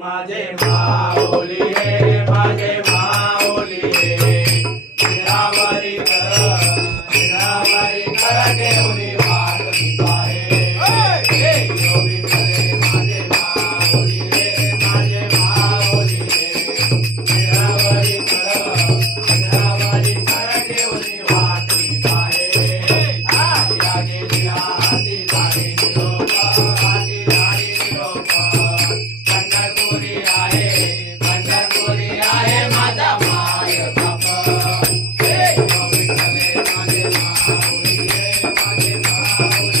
ma je Hey.